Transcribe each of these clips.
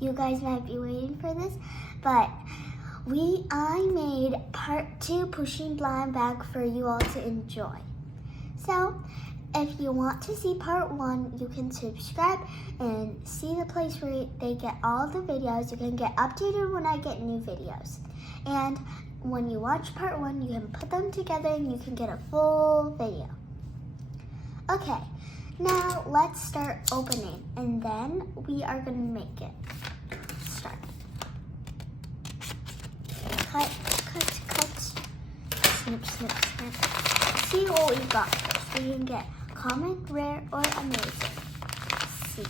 you guys might be waiting for this, but I made part 2 Pusheen Blind Bag for you all to enjoy. So if you want to see part 1, you can subscribe and see the place where they get all the videos. You can get updated when I get new videos. And when you watch part 1, you can put them together and you can get a full video. Okay, now let's start opening, and then we are gonna make it. Start. Cut, cut, cut. Snip, snip, snip. See what we got first. We can get common, rare, or amazing. Let's see.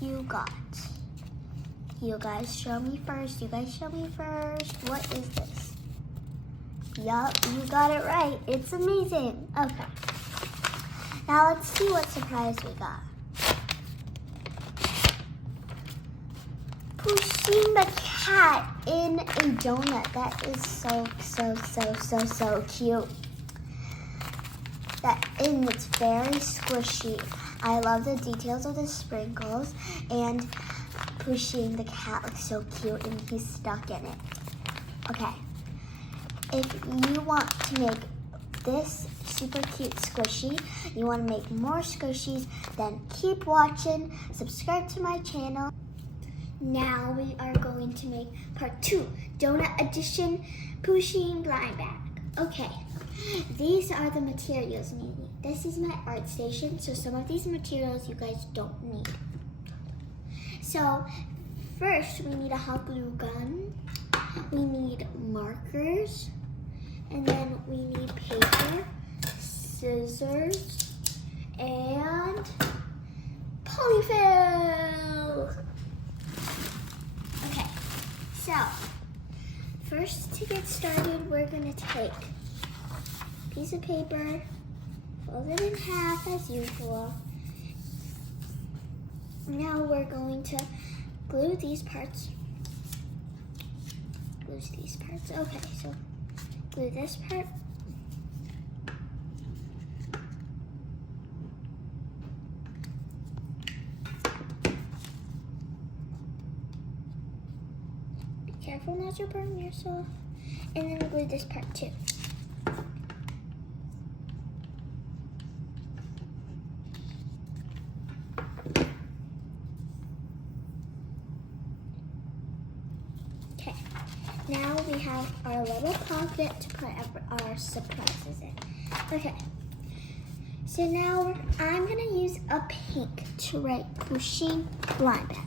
You got. You guys show me first. You guys show me first. What is this? Yup, you got it right. It's amazing. Okay. Now let's see what surprise we got. Pusheen the cat in a donut. That is so cute. And it's very squishy. I love the details of the sprinkles, and Pusheen the cat looks so cute and he's stuck in it. Okay. If you want to make this super cute squishy, you want to make more squishies, then keep watching, subscribe to my channel. Now we are going to make part 2, Donut Edition Pusheen Blind Bag. Okay, these are the materials needed. This is my art station, so some of these materials you guys don't need. So first we need a hot glue gun, we need markers, and then we need paper, scissors, and polyfill. Okay, so first to get started, we're gonna take a piece of paper, fold it in half as usual. Now we're going to glue these parts. Glue these parts. Okay, so glue this part. Be careful not to burn yourself. And then glue this part too. Okay, now we have our little pocket to put our surprises in. Okay, so now I'm gonna use a pink to write Pusheen Blind Bag.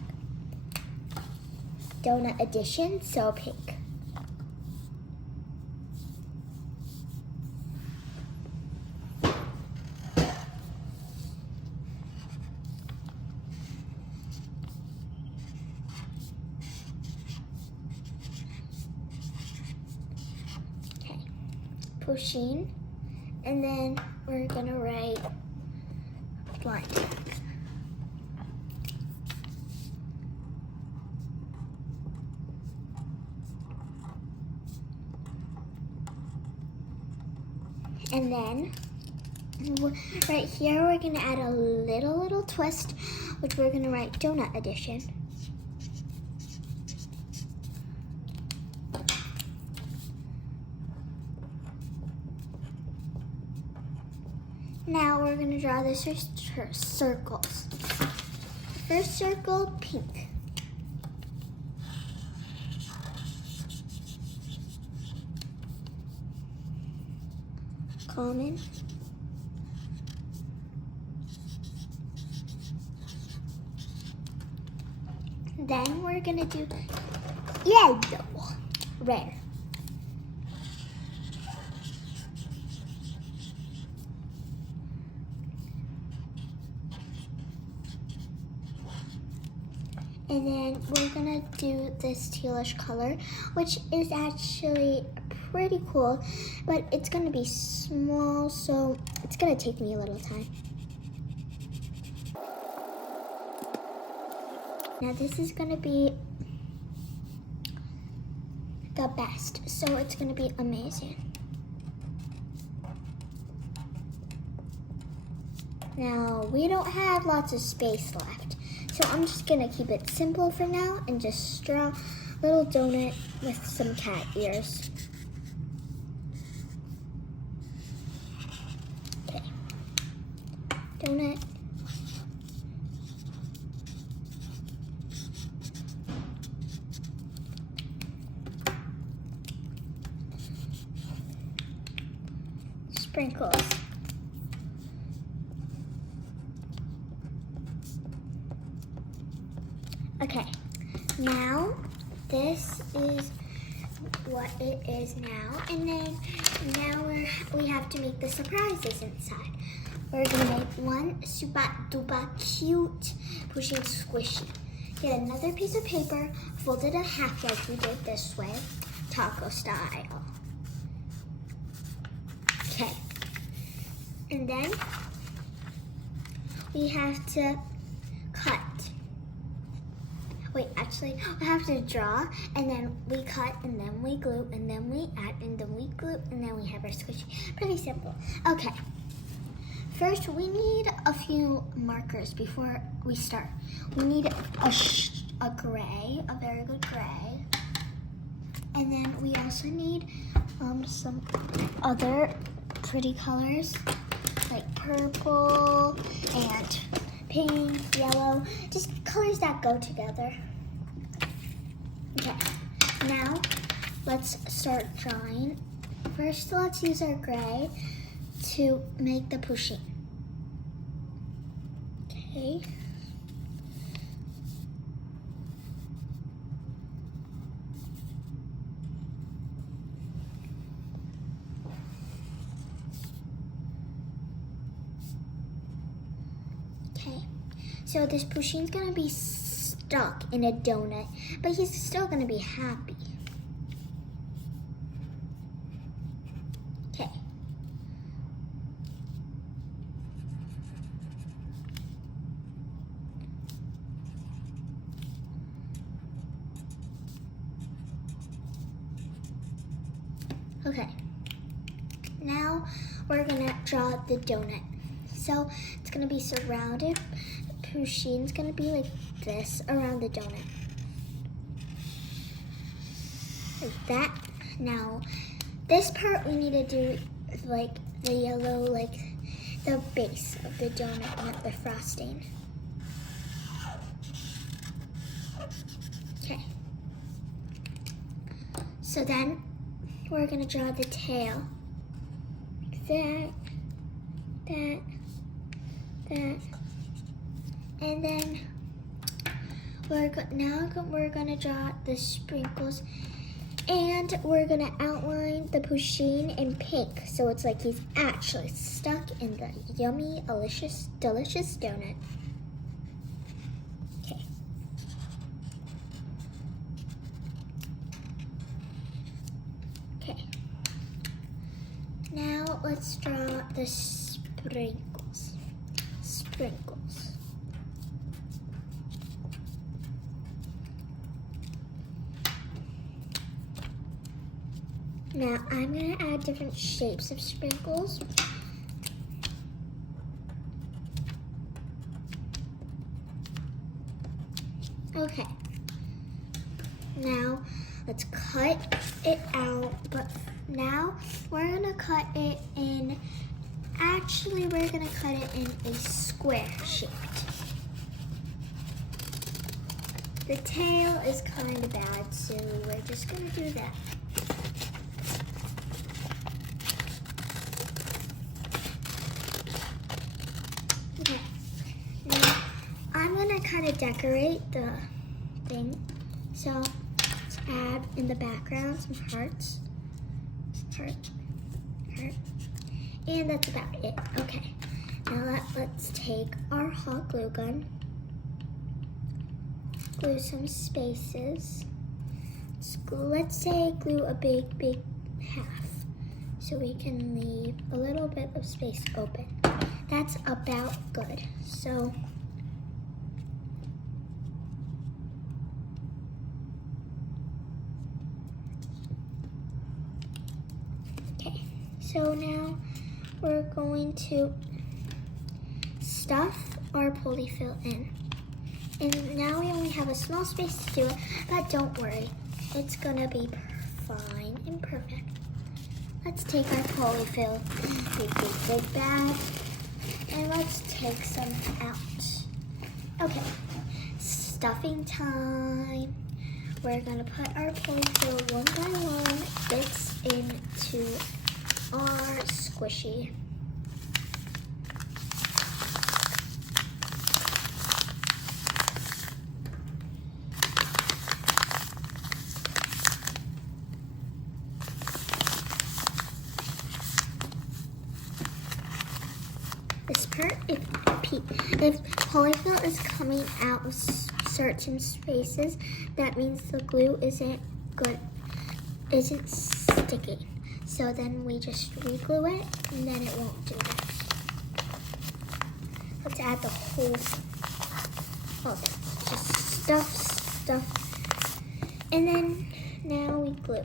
Donut Edition, so pink. Pusheen, and then we're gonna write blind. And then right here we're gonna add a little twist, which we're gonna write Donut Edition. Now we're going to draw the circles. First circle, pink. Common. Then we're going to do yellow, rare. And then we're gonna do this tealish color, which is actually pretty cool, but it's gonna be small, so it's gonna take me a little time. Now this is gonna be the best, so it's gonna be amazing. Now we don't have lots of space left, So I'm just gonna keep it simple for now and just draw a little donut with some cat ears. Okay, donut. Sprinkles. Okay, now this is what it is now, and then now we have to make the surprises inside. We're gonna make one super duper cute Pusheen squishy. Get another piece of paper, fold it in half like we did this way, taco style. Okay, and then we have to cut. Wait, actually, we have to draw, and then we cut, and then we glue, and then we add, and then we glue, and then we have our squishy. Pretty simple. Okay. First, we need a few markers before we start. We need a gray, a very good gray. And then we also need some other pretty colors, like purple and pink, yellow, just colors that go together. Okay, now let's start drawing. First, let's use our gray to make the Pusheen. Okay. Okay, so this Pusheen's gonna be stuck in a donut, but he's still gonna be happy. Okay. Okay, now we're gonna draw the donut. So it's gonna be surrounded. Pusheen's gonna be like this around the donut. Like that. Now, this part we need to do like the yellow, like the base of the donut, not the frosting. Okay. So then we're gonna draw the tail. Like that, that, and then we're gonna draw the sprinkles, and we're gonna outline the Pusheen in pink, so it's like he's actually stuck in the yummy, delicious donut. Okay. Okay. Now let's draw the sprinkles. Now I'm going to add different shapes of sprinkles. Okay. Now let's cut it out, but now we're going to cut it in, actually we're going to cut it in a square shaped. The tail is kind of bad, so we're just going to do that. Okay. Now, I'm going to kind of decorate the thing. So, let's add in the background some hearts. Heart. And that's about it. Okay. Now let's take our hot glue gun. Glue some spaces. Let's say glue a big half, so we can leave a little bit of space open. That's about good. So okay, so now we're going to stuff our polyfill in. And now we only have a small space to do it, but don't worry. It's gonna be fine and perfect. Let's take our polyfill big bag and let's take some out. Okay, stuffing time. We're gonna put our polyfill one by one bits into our squishy. This part, if polyfill is coming out of certain spaces, that means the glue isn't sticking. So then we just re-glue it, and then it won't do that. Let's add the whole thing. Okay, just stuff, and then now we glue.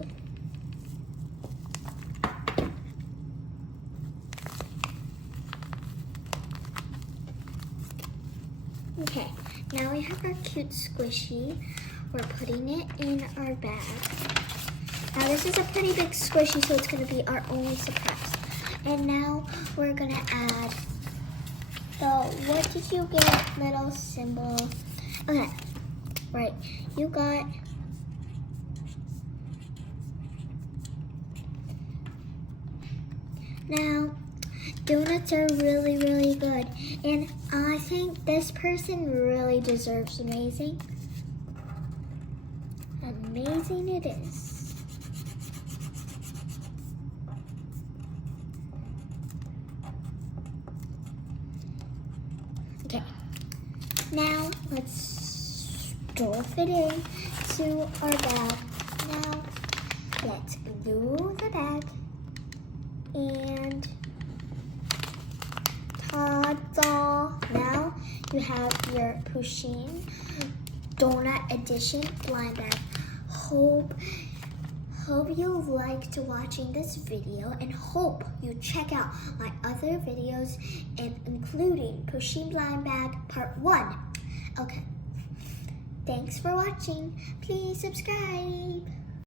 Okay, now we have our cute squishy. We're putting it in our bag. Now this is a pretty big squishy, so it's gonna be our only surprise. And now we're gonna add what did you get, little symbol? Okay, right, you got now. Donuts are really, really good. And I think this person really deserves amazing. Amazing it is. Okay, now let's stuff it in to our bag. Now let's glue the bag and ta-da! Now you have your Pusheen Donut Edition blind bag. Hope you liked watching this video and hope you check out my other videos, and including Pusheen Blind Bag Part 1. Okay, thanks for watching. Please subscribe.